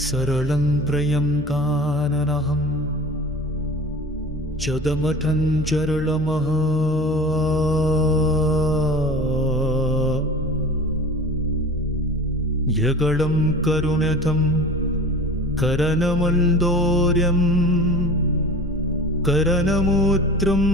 सरलं प्रयं काननहं चदमठं चरलमः यगलं करुणतं करनमन्दोर्यं करनमूत्रम्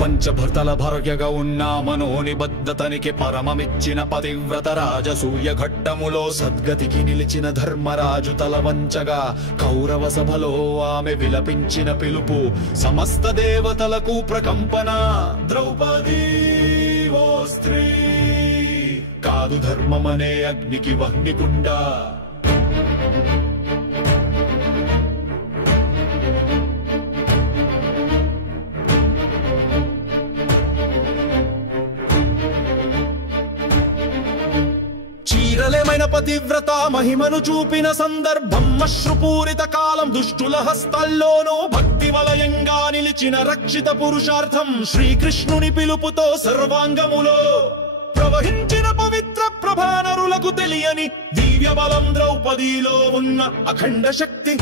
పంచభర్తల భార్యగా ఉన్న మనోనిబద్ధతనికి పరమమిచ్చిన పతివ్రత రాజసూయ ఘట్టములో సద్గతికి నిలిచిన ధర్మరాజు తల వంచగా కౌరవ సభలో ఆమె విలపించిన పిలుపు సమస్త దేవతలకు ప్రకంపన. ద్రౌపదీ ఓ స్త్రీ కాదు ధర్మమనే అగ్నికి వహ్నికుండ. చీరలేమైన పతివ్రత మహిమను చూపిన సందర్భం అశ్రుపూరిత కాలం దుష్టుల హస్తాల్లోనూ భక్తి వలయంగా నిలిచిన రక్షిత పురుషార్థం శ్రీకృష్ణుని పిలుపుతో సర్వాంగములో ప్రవహించిన పవిత్ర ప్రభానరులకు తెలియని దివ్య బలం ద్రౌపదిలో ఉన్న అఖండ శక్తి.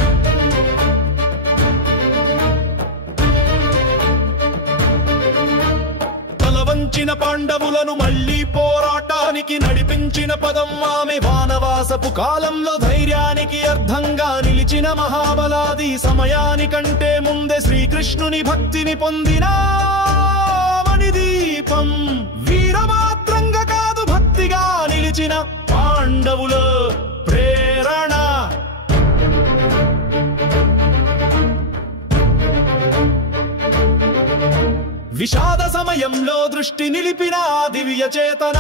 వంచిన పాండవులను మళ్లీ పోరాటానికి నడిపించిన పదం ఆమె. వానవాసపు కాలంలో ధైర్యానికి అర్థంగా నిలిచిన మహాబలాది సమయానికంటే ముందే శ్రీకృష్ణుని భక్తిని పొందిన మణిదీపం. వీరమాత్రంగా కాదు భక్తిగా నిలిచిన పాండవుల ప్రేరణ. విషాద సమయంలో దృష్టి నిలిపిన దివ్య చేతన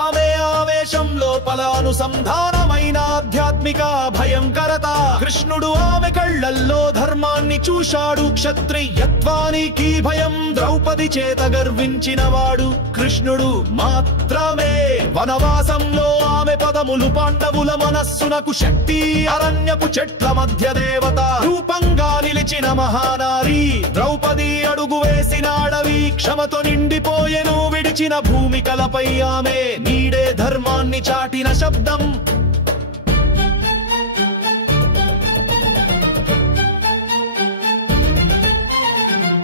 ఆమె. ఆవేశంలో అనుసంధానమైన ఆధ్యాత్మిక భయంకరత. కృష్ణుడు ఆమె కళ్ళల్లో ధర్మాన్ని చూశాడు. క్షత్రియత్వానికి భయం ద్రౌపది చేత గర్వించినవాడు కృష్ణుడు మాత్రమే. వనవాసంలో ఆమె పదములు పాండవుల మనస్సునకు శక్తి. అరణ్యపు చెట్ల మధ్య దేవత రూపంగా నిలిచిన మహానారి ద్రౌపది. అడుగు వేసిన అడవి క్షమతో నిండిపోయెను. విడిచిన భూమికలపై ఆమె నీడే ధర్మాన్ని చాటిన శబ్దం.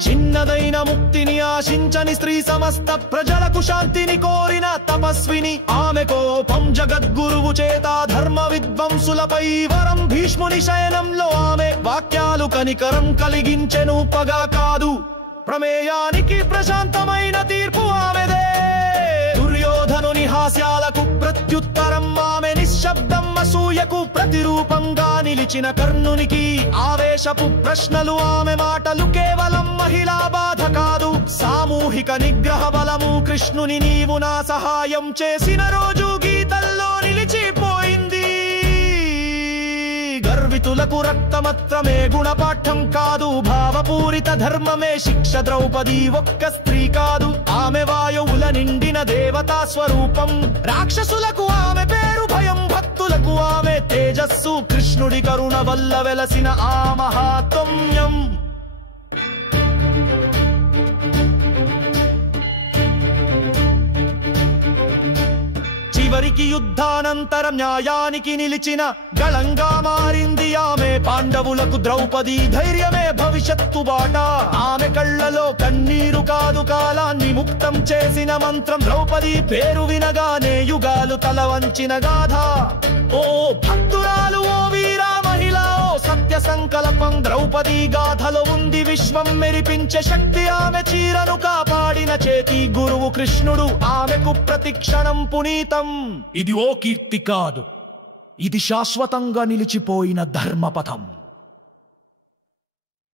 చిన్నదైన ముక్తిని ఆశించని స్త్రీ, సమస్త ప్రజలకు శాంతిని కోరిన తపస్విని. ఆమె కోపం జగద్గురువు చేత ధర్మ విద్వంసులపై వరం. భీష్ముని శయనంలో ఆమె వాక్యాలు కనికరం కలిగించెను, పగా కాదు ప్రమేయానికి. ప్రశాంతమైన తీర్పు ఆమెదే. దుర్యోధనుని హాస్యాలకు ప్రత్యుత్తరం ఆమె. నిశ్శబ్దం అసూయకు ప్రతిరూపంగా నిలిచిన కర్ణునికి ఆవేశపు ప్రశ్నలు ఆమె మాటలు. కేవలం మహిళా బాధ కాదు, సామూహిక నిగ్రహ బలము. కృష్ణుని నీవు నా సహాయం చేసిన రోజు గీతల్లో నిలిచిపోయింది. గర్వితులకు రక్తమత్రమే గుణపాఠం కాదు, భావపూరిత ధర్మమే శిక్ష. ద్రౌపది ఒక్క స్త్రీ కాదు, ఆమె వాయువుల నిండిన దేవతా స్వరూపం. రాక్షసులకు ఆమె పేరు భయం, భక్తులకు ఆమె తేజస్సు. కృష్ణుడి కరుణ వల్ల వెలసిన ఆ మహాత్మ్యం. చివరికి యుద్ధానంతరం న్యాయానికి నిలిచిన గళంగా మారింది ఆమె. పాండవులకు ద్రౌపది ధైర్యమే భవిష్యత్తు బాట. ఆమె కళ్ళలో కన్నీరు కాదు, కాలాన్ని ముక్తం చేసిన మంత్రం. ద్రౌపది పేరు వినగానే యుగాలు తల వంచిన గాథ. ఓ భక్తురాలు, ఓ వీరా మహిళ, ఓ సత్య సంకల్పం. ద్రౌపది గాథలో ఉంది విశ్వం మెరిపించే శక్తి. ఆమె చీరను కాపాడిన చేతి గురువు కృష్ణుడు. ఆమెకు ప్రతిక్షణం పునీతం. ఇది ఓ కీర్తి కాదు, ఇది శాశ్వతంగా నిలిచిపోయిన ధర్మపథం.